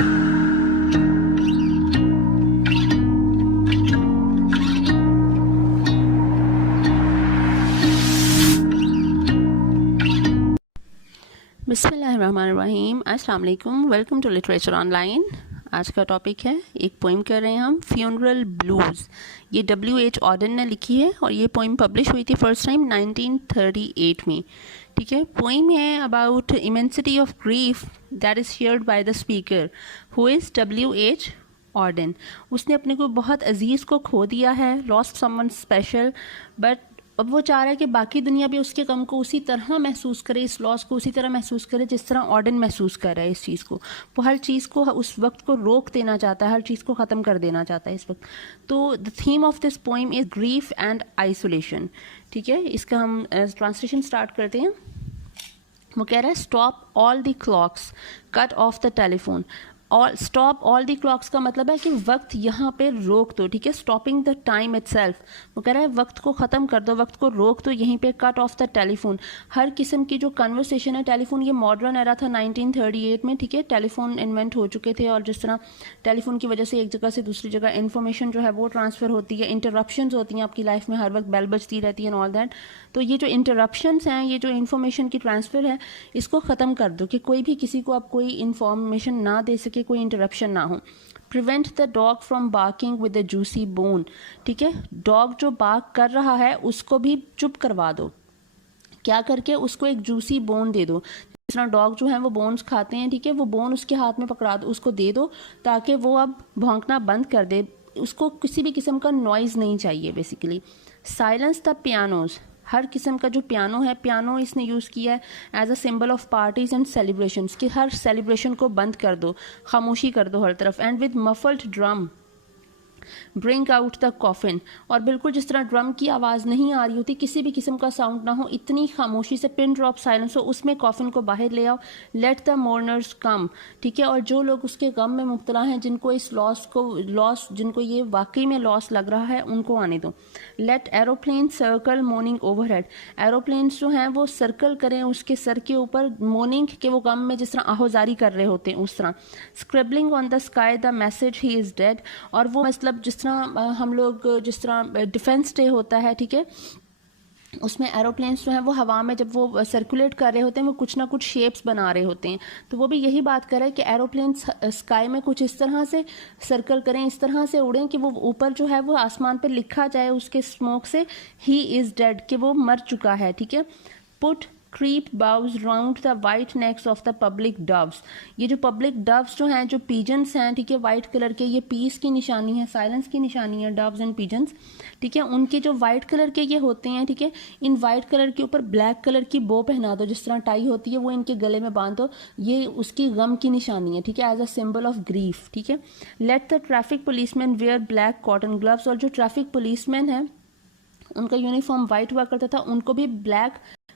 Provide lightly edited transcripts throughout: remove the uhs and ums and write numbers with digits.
बिस्मिल्लाहिर्रहमानिर्रहीम, अस्सलाम वालेकुम, वेलकम टू लिटरेचर ऑनलाइन। आज का टॉपिक है, एक पोइम कर रहे हैं हम, फ्यूनरल ब्लूज़। ये W.H. ऑडेन ने लिखी है और ये पोइम पब्लिश हुई थी फर्स्ट टाइम 1938 में। ठीक है, पोइम है about immensity of grief that is shared by the speaker who is W.H. Odean. उसने अपने को बहुत अजीज़ को खो दिया है, लॉस्ट समवन स्पेशल, बट अब वो चाह रहा है कि बाकी दुनिया भी उसके गम को उसी तरह महसूस करे, इस लॉस को उसी तरह महसूस करे जिस तरह ऑडेन महसूस कर रहा है इस चीज़ को। वो हर चीज़ को उस वक्त को रोक देना चाहता है, हर चीज़ को ख़त्म कर देना चाहता है इस वक्त। तो the theme of this poem is grief and isolation. ठीक है, इसका हम ट्रांसलेशन स्टार्ट करते हैं। वो कह रहा है, stop all the clocks, cut off the telephone. All stop all the clocks का मतलब है कि वक्त यहाँ पे रोक दो। ठीक है, स्टॉपिंग द टाइम इटसेल्फ। वो कह रहा है वक्त को ख़त्म कर दो, वक्त को रोक दो यहीं पे। कट ऑफ द टेलीफोन, हर किस्म की जो कन्वर्सेशन है, टेलीफोन ये मॉडर्न एरा था 1938 में। ठीक है, टेलीफोन इन्वेंट हो चुके थे और जिस तरह टेलीफोन की वजह से एक जगह से दूसरी जगह इन्फॉर्मेशन जो है वो ट्रांसफ़र होती है, इंटरप्शंस होती हैं आपकी लाइफ में, हर वक्त बेल बजती रहती है एंड ऑल दैट। तो ये जो इंटरप्शंस हैं, ये जो इन्फॉर्मेशन की ट्रांसफ़र है, इसको ख़त्म कर दो कि कोई भी किसी को आप कोई इन्फॉर्मेशन ना दे सके, कोई इंटरप्शन ना हो। Prevent the dog from barking with a juicy bone. ठीक है, डॉग जो बार्क कर रहा है उसको भी चुप करवा दो। क्या करके? उसको एक जूसी बोन दे दो। जिस तरह डॉग जो है वो बोन्स खाते हैं, ठीक है, वो बोन उसके हाथ में पकड़ा दो, उसको दे दो ताकि वो अब भौंकना बंद कर दे। उसको किसी भी किस्म का नॉइज़ नहीं चाहिए बेसिकली। साइलेंस द पियानोज, हर किस्म का जो पियानो है, पियानो इसने यूज़ किया है as a symbol of parties and celebrations, कि हर सेलिब्रेशन को बंद कर दो, खामोशी कर दो हर तरफ। And with muffled drum bring out the coffin, और बिल्कुल जिस तरह ड्रम की आवाज़ नहीं आ रही होती, किसी भी किस्म का साउंड ना हो, इतनी खामोशी से, पिन ड्रॉप साइलेंस हो, उसमें कॉफिन को बाहर ले आओ। लेट द मोर्नर्स कम। ठीक है, और जो लोग उसके गम में मुब्तला हैं, जिनको इस लॉस जिनको ये वाकई में लॉस लग रहा है, उनको आने दो। Let aeroplane circle moaning overhead, aeroplanes जो हैं वो सर्कल करें उसके सर के ऊपर, मोर्निंग के वो गम में जिस तरह आहोजारी कर रहे होते हैं उस तरह। Scribbling on the sky the message he is dead, और वो मतलब जिस तरह हम लोग, जिस तरह डिफेंस डे होता है, ठीक है, उसमें एरोप्लेन्स जो हैं वो हवा में जब वो सर्कुलेट कर रहे होते हैं, वो कुछ ना कुछ शेप्स बना रहे होते हैं। तो वो भी यही बात कर रहा है कि एरोप्लेन्स स्काई में कुछ इस तरह से सर्कल करें, इस तरह से उड़ें कि वो ऊपर जो है वो आसमान पे लिखा जाए उसके स्मोक से, ही इज़ डेड, कि वो मर चुका है। ठीक है, put crepe bows round the white necks of the public doves, ये जो पब्लिक डव्स जो हैं, जो पीजन्स हैं, ठीक है, वाइट कलर के, ये पीस की निशानी है, साइलेंस की निशानी है, डव्स एंड पीजन्स। ठीक है, उनके जो वाइट कलर के ये होते हैं, ठीक है, इन वाइट कलर के ऊपर ब्लैक कलर की बो पहना दो, जिस तरह टाई होती है वो इनके गले में बांध दो, ये उसकी गम की निशानी है। ठीक है, as a symbol of grief. ठीक है, let the traffic policemen wear black cotton gloves, और जो ट्रैफिक पुलिसमैन है उनका यूनिफॉर्म वाइट हुआ करता था, उनको भी ब्लैक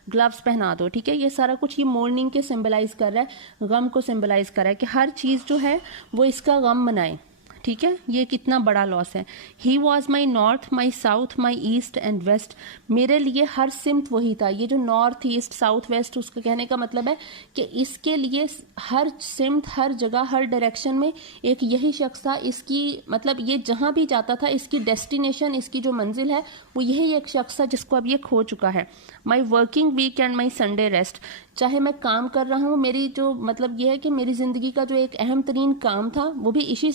ग्लव्स पहना दो। ठीक है, ये सारा कुछ ये मॉर्निंग के सिंबलाइज कर रहा है, गम को सिंबलाइज कर रहा है कि हर चीज़ जो है वो इसका गम मनाए। ठीक है, ये कितना बड़ा लॉस है। He was my north, my south, my east and west, मेरे लिए हर सिमत वही था। ये जो नॉर्थ, ईस्ट, साउथ, वेस्ट, उसका कहने का मतलब है कि इसके लिए हर सिमत, हर जगह, हर डायरेक्शन में एक यही शख्स था। इसकी मतलब ये जहाँ भी जाता था, इसकी डेस्टिनेशन, इसकी जो मंजिल है वो यही एक शख्स था जिसको अब ये खो चुका है। My working week and my Sunday rest, चाहे मैं काम कर रहा हूँ, मेरी जो मतलब ये है कि मेरी ज़िंदगी का जो एक अहम तरीन काम था वो भी इसी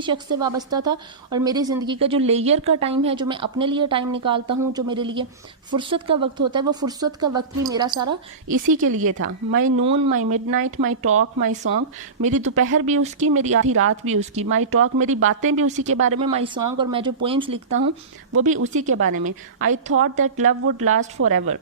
शख्स से वाबस्ता था, और मेरी ज़िंदगी का जो लेयर का टाइम है, जो मैं अपने लिए टाइम निकालता हूँ, जो मेरे लिए फुर्सत का वक्त होता है, वो फुर्सत का वक्त भी मेरा सारा इसी के लिए था। My noon, my midnight, my talk, my song, मेरी दोपहर भी उसकी, मेरी आधी रात भी उसकी। माई टॉक, मेरी बातें भी उसी के बारे में। माई सॉन्ग, और मैं जो पोइम्स लिखता हूँ वो भी उसी के बारे में। I thought that love would last for ever,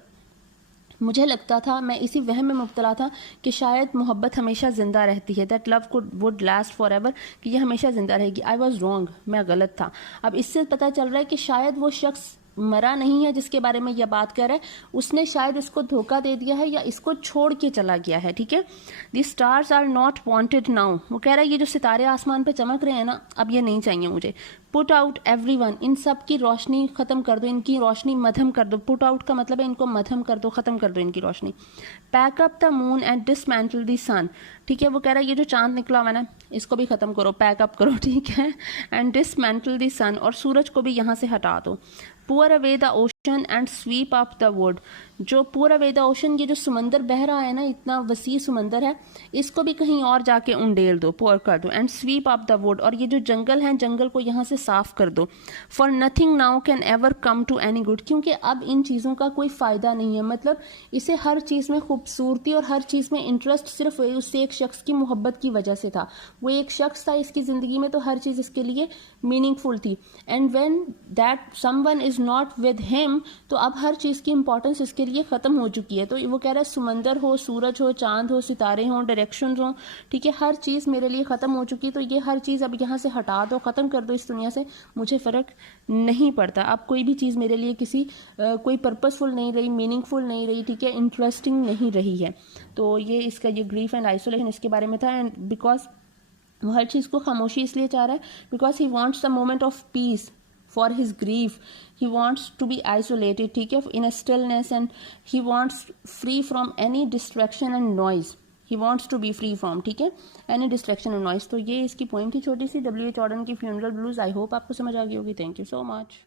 मुझे लगता था, मैं इसी वहम में मुब्तला था कि शायद मोहब्बत हमेशा ज़िंदा रहती है, that love would last for ever, कि ये हमेशा ज़िंदा रहेगी। आई वॉज रॉन्ग, मैं गलत था। अब इससे पता चल रहा है कि शायद वो शख्स मरा नहीं है जिसके बारे में यह बात कर रहा है, उसने शायद इसको धोखा दे दिया है या इसको छोड़ के चला गया है, ठीक है। The stars are not wanted now, वो कह रहा है ये जो सितारे आसमान पे चमक रहे हैं ना, अब ये नहीं चाहिए मुझे। पुट आउट एवरीवन, इन सब की रोशनी खत्म कर दो, इनकी रोशनी मध्यम कर दो। पुट आउट का मतलब है इनको मध्यम कर दो, खत्म कर दो इनकी रोशनी। Pack up the moon and dismantle the sun, ठीक है, वो कह रहा है ये जो चांद निकला हुआ है ना, इसको भी खत्म करो, पैक अप करो, ठीक है। एंड डिसमेंटल द सन, और सूरज को भी यहाँ से हटा दो। Pour away the ocean and sweep up the wood, जो पुअर अवे द ओशन, ये जो समंदर बह रहा है ना, इतना वसी समंदर है, इसको भी कहीं और जाके उंडेल दो, पुअर कर दो। And sweep up the wood, और ये जो जंगल है, जंगल को यहाँ से साफ कर दो। For nothing now can ever come to any good, क्योंकि अब इन चीज़ों का कोई फ़ायदा नहीं है। मतलब इसे हर चीज़ में खूबसूरती और हर चीज़ में इंटरेस्ट सिर्फ उससे एक शख्स की मोहब्बत की वजह से था। वो एक शख्स था इसकी ज़िंदगी में, तो हर चीज़ इसके लिए मीनिंगफुल थी। And when that someone is not with him, तो अब हर चीज़ की इंपॉर्टेंस इसके लिए ख़त्म हो चुकी है। तो वो कह रहा है समंदर हो, सूरज हो, चांद हो, सितारे हों, डायरेक्शंस हों, ठीक है, हर चीज़ मेरे लिए ख़त्म हो चुकी है। तो ये हर चीज़ अब यहाँ से हटा दो, ख़त्म कर दो इस दुनिया से, मुझे फ़र्क नहीं पड़ता। अब कोई भी चीज़ मेरे लिए किसी कोई पर्पसफुल नहीं रही, मीनिंगफुल नहीं रही, ठीक है, इंटरेस्टिंग नहीं रही है। तो ये इसका ये ग्रीफ एंड आइसोलेशन इसके बारे में था। एंड बिकॉज वो हर चीज़ को खामोशी इसलिए चाह रहा है because he wants the moment of peace for his grief. He wants to be isolated, ठीक है, in a stillness, and he wants free from any distraction and noise. He wants to be free from, ठीक है, any distraction and noise. तो ये इसकी point थी छोटी सी, W.H. Orton की फ्यूनरल ब्लूज। आई होप आपको समझ आ गई होगी। Thank you so much.